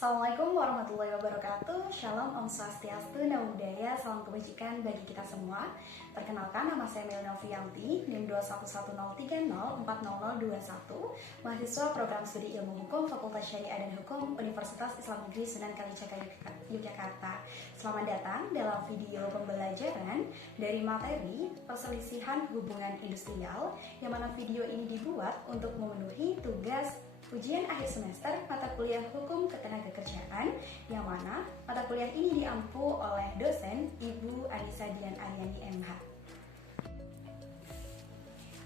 Assalamualaikum warahmatullahi wabarakatuh. Shalom, Om Swastiastu, Namo Buddhaya, salam kebajikan bagi kita semua. Perkenalkan, nama saya Melina Novianti, NIM 21130304021, mahasiswa program studi ilmu hukum Fakultas Syariah dan Hukum Universitas Islam Negeri Sunan Kalijaga Yogyakarta. Selamat datang dalam video pembelajaran dari materi perselisihan hubungan industrial, yang mana video ini dibuat untuk memenuhi tugas ujian akhir semester mata kuliah Hukum Ketenagakerjaan, yang mana mata kuliah ini diampu oleh dosen Ibu Anissa Dian Aryani MH.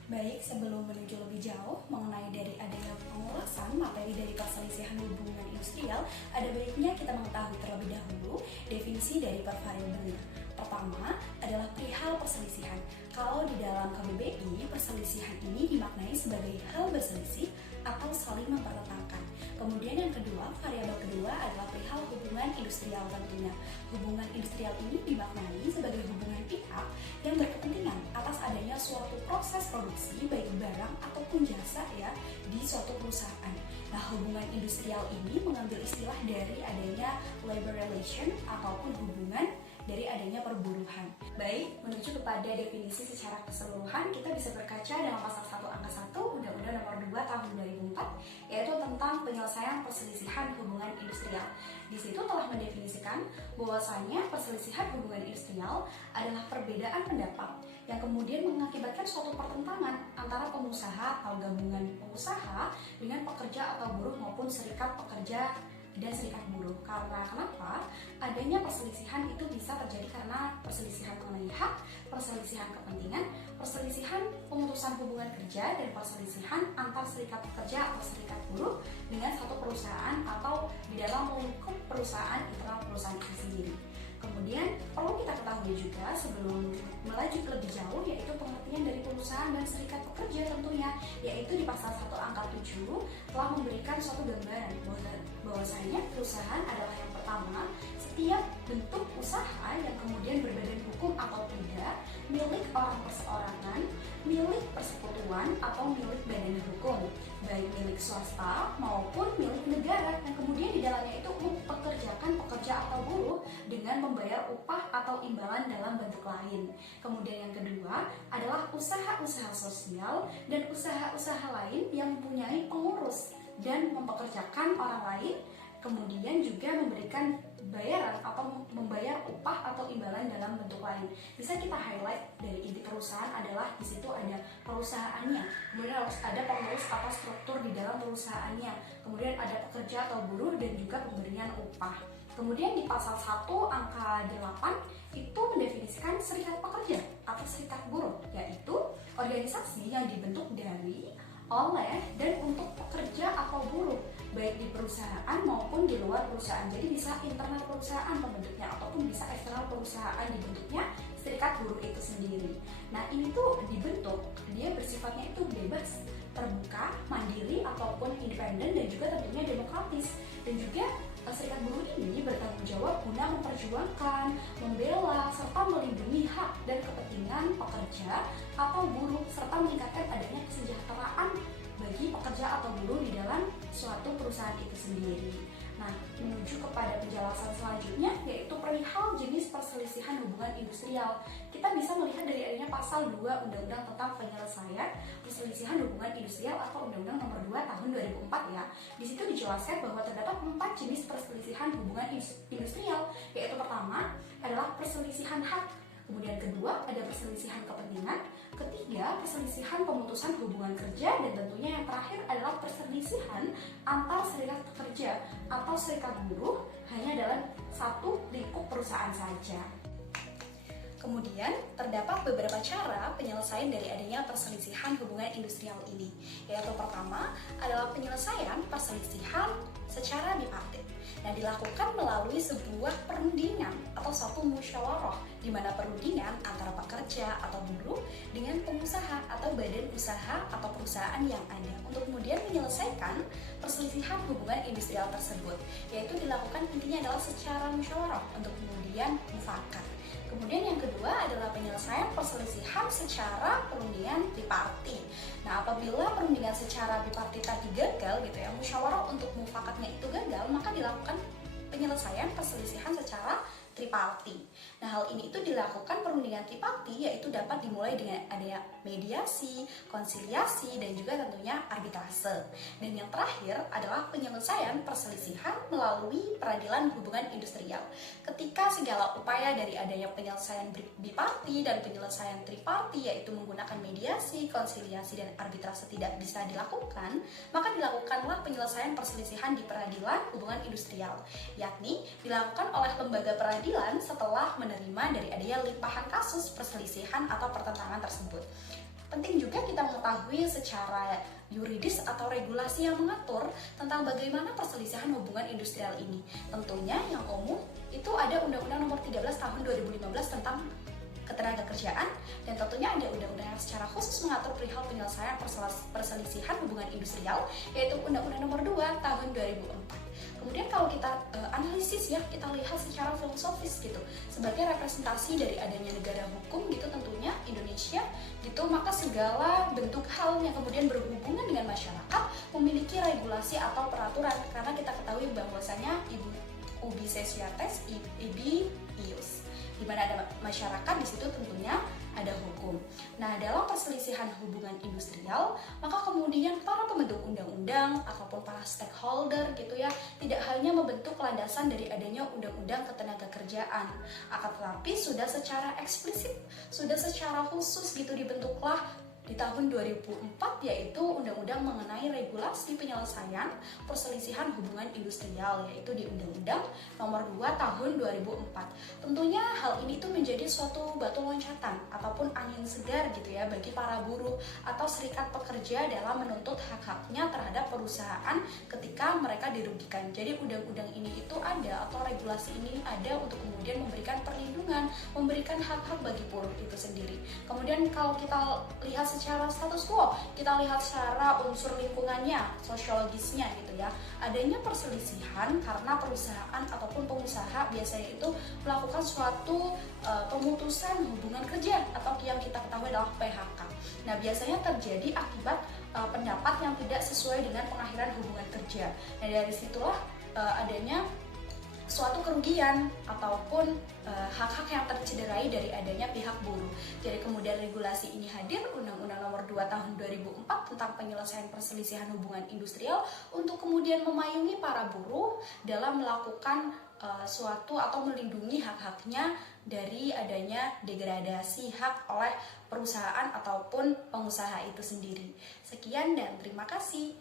Baik, sebelum menuju lebih jauh mengenai dari adanya pengulasan materi dari perselisihan hubungan industrial, ada baiknya kita mengetahui terlebih dahulu definisi dari per variabelnya. Pertama adalah perihal perselisihan. Kalau di dalam KBBI, perselisihan ini dimaknai sebagai hal berselisih atau saling mempertentangkan. Kemudian yang kedua, variabel kedua adalah perihal hubungan industrial tentunya. Hubungan industrial ini dimaknai sebagai hubungan pihak yang berkepentingan atas adanya suatu proses produksi baik barang ataupun jasa di suatu perusahaan. Nah, hubungan industrial ini mengambil istilah dari adanya labor relation ataupun hubungan dari adanya perburuhan. Baik, menuju kepada definisi secara keseluruhan, kita bisa berkaca dalam pasal 1 angka 1 Undang-Undang Nomor 2 Tahun 2004, yaitu tentang penyelesaian perselisihan hubungan industrial. Di situ telah mendefinisikan bahwasanya perselisihan hubungan industrial adalah perbedaan pendapat yang kemudian mengakibatkan suatu pertentangan antara pengusaha atau gabungan pengusaha dengan pekerja atau buruh maupun serikat pekerja dan serikat buruh. Karena kenapa? Adanya perselisihan itu bisa terjadi karena perselisihan mengenai hak, perselisihan kepentingan, perselisihan pemutusan hubungan kerja, dan perselisihan antar serikat pekerja atau serikat buruh dengan satu perusahaan atau di dalam lingkup perusahaan internal perusahaan itu sendiri. Kemudian perlu kita ketahui juga sebelum melaju lebih jauh, yaitu pengertian dari perusahaan dan serikat pekerja tentunya, yaitu di pasal 1 angka 7 telah memberikan suatu gambaran bahwasanya perusahaan adalah yang pertama setiap bentuk usaha yang kemudian berbadan hukum atau tidak, milik orang perseorangan, milik persekutuan atau milik badan hukum, baik milik swasta maupun milik negara, yang kemudian di dalamnya itu mempekerjakan pekerja atau buruh dengan membayar upah atau imbalan dalam bentuk lain. Kemudian yang kedua adalah usaha-usaha sosial dan usaha-usaha lain yang mempunyai pengurus dan mempekerjakan orang lain, kemudian juga memberikan bayaran atau membayar upah atau imbalan dalam bentuk lain. Bisa kita highlight dari inti perusahaan adalah di situ ada perusahaannya, kemudian harus ada pengurus atau struktur di dalam perusahaannya, kemudian ada pekerja atau buruh dan juga pemberian upah. Kemudian di pasal 1 angka 8 itu mendefinisikan serikat pekerja atau serikat buruh, yaitu organisasi yang dibentuk dari, oleh, dan untuk pekerja atau buruh, baik di perusahaan maupun di luar perusahaan. Jadi bisa internal perusahaan pembentuknya ataupun bisa eksternal perusahaan dibentuknya serikat buruh itu sendiri. Nah, ini tuh dibentuk, dia bersifatnya itu bebas, terbuka, mandiri ataupun independen, dan juga tentunya demokratis. Dan juga serikat buruh ini bertanggung jawab guna memperjuangkan, membela, serta melindungi hak dan kepentingan pekerja atau buruh, serta meningkatkan adanya kesejahteraan bagi pekerja atau buruh di dalam suatu perusahaan itu sendiri. Nah, menuju kepada penjelasan selanjutnya, yaitu perihal jenis perselisihan hubungan industrial. Kita bisa melihat dari adanya pasal 2 Undang-Undang tentang penyelesaian perselisihan hubungan industrial atau Undang-Undang Nomor 2 Tahun 2004 ya. Di situ dijelaskan bahwa terdapat 4 jenis perselisihan hubungan industrial, yaitu pertama adalah perselisihan hak, kemudian kedua ada perselisihan kepentingan, ketiga perselisihan pemutusan hubungan kerja, dan tentunya yang terakhir adalah perselisihan antar serikat pekerja atau serikat buruh hanya dalam satu lingkup perusahaan saja. Kemudian, terdapat beberapa cara penyelesaian dari adanya perselisihan hubungan industrial ini, yaitu pertama adalah penyelesaian perselisihan secara bipartit. Nah, dilakukan melalui sebuah perundingan atau satu musyawarah, di mana perundingan antara pekerja atau buruh dengan pengusaha atau badan usaha atau perusahaan yang ada untuk kemudian menyelesaikan perselisihan hubungan industrial tersebut, yaitu dilakukan intinya adalah secara musyawarah untuk kemudian mufakat. Kemudian yang kedua adalah penyelesaian perselisihan secara perundingan tripartit. Nah, apabila perundingan secara bipartit tadi gagal gitu ya, musyawarah untuk mufakatnya itu gagal, maka dilakukan penyelesaian perselisihan secara triparti. Nah, hal ini itu dilakukan perundingan triparti, yaitu dapat dimulai dengan adanya mediasi, konsiliasi, dan juga tentunya arbitrase. Dan yang terakhir adalah penyelesaian perselisihan melalui peradilan hubungan industrial. Ketika segala upaya dari adanya penyelesaian biparti dan penyelesaian triparti, yaitu menggunakan mediasi, konsiliasi, dan arbitrase tidak bisa dilakukan, maka dilakukanlah penyelesaian perselisihan di peradilan hubungan industrial, yakni dilakukan oleh lembaga peradilan setelah menerima dari adanya limpahan kasus perselisihan atau pertentangan tersebut. Penting juga kita mengetahui secara yuridis atau regulasi yang mengatur tentang bagaimana perselisihan hubungan industrial ini. Tentunya yang umum itu ada Undang-Undang Nomor 13 Tahun 2015 tentang Ketenagakerjaan, dan tentunya ada undang-undang yang secara khusus mengatur perihal penyelesaian perselisihan hubungan industrial, yaitu Undang-Undang Nomor 2 Tahun 2004. Kemudian kalau kita analisis ya, kita lihat secara filosofis gitu, sebagai representasi dari adanya negara hukum gitu tentunya Indonesia gitu, maka segala bentuk hal yang kemudian berhubungan dengan masyarakat memiliki regulasi atau peraturan, karena kita ketahui bahwasanya ubi sesiates ibi ius, di mana ada masyarakat, di situ tentunya ada hukum. Nah, dalam perselisihan hubungan industrial, maka kemudian para pembentuk undang-undang ataupun para stakeholder gitu ya, tidak hanya membentuk landasan dari adanya undang-undang ketenagakerjaan, akan tetapi sudah secara eksplisit, sudah secara khusus gitu dibentuklah di tahun 2004, yaitu undang-undang mengenai regulasi penyelesaian perselisihan hubungan industrial, yaitu di Undang-Undang Nomor 2 Tahun 2004. Tentunya hal ini tuh menjadi suatu batu loncatan ataupun angin segar gitu ya bagi para buruh atau serikat pekerja dalam menuntut hak-haknya terhadap perusahaan ketika mereka dirugikan. Jadi undang-undang ini itu ada, atau regulasi ini ada untuk kemudian memberikan perlindungan, memberikan hak-hak bagi buruh itu sendiri. Kemudian kalau kita lihat secara status quo, kita lihat secara unsur lingkungannya, sosiologisnya gitu ya. Adanya perselisihan karena perusahaan ataupun pengusaha biasanya itu melakukan suatu pemutusan hubungan kerja atau yang kita ketahui adalah PHK. Nah, biasanya terjadi akibat pendapat yang tidak sesuai dengan pengakhiran hubungan kerja. Nah, dari situlah adanya suatu kerugian ataupun hak-hak yang tercederai dari adanya pihak buruh. Jadi kemudian regulasi ini hadir, Undang-Undang Nomor 2 Tahun 2004 tentang penyelesaian perselisihan hubungan industrial, untuk kemudian memayungi para buruh dalam melakukan suatu atau melindungi hak-haknya dari adanya degradasi hak oleh perusahaan ataupun pengusaha itu sendiri. Sekian dan terima kasih.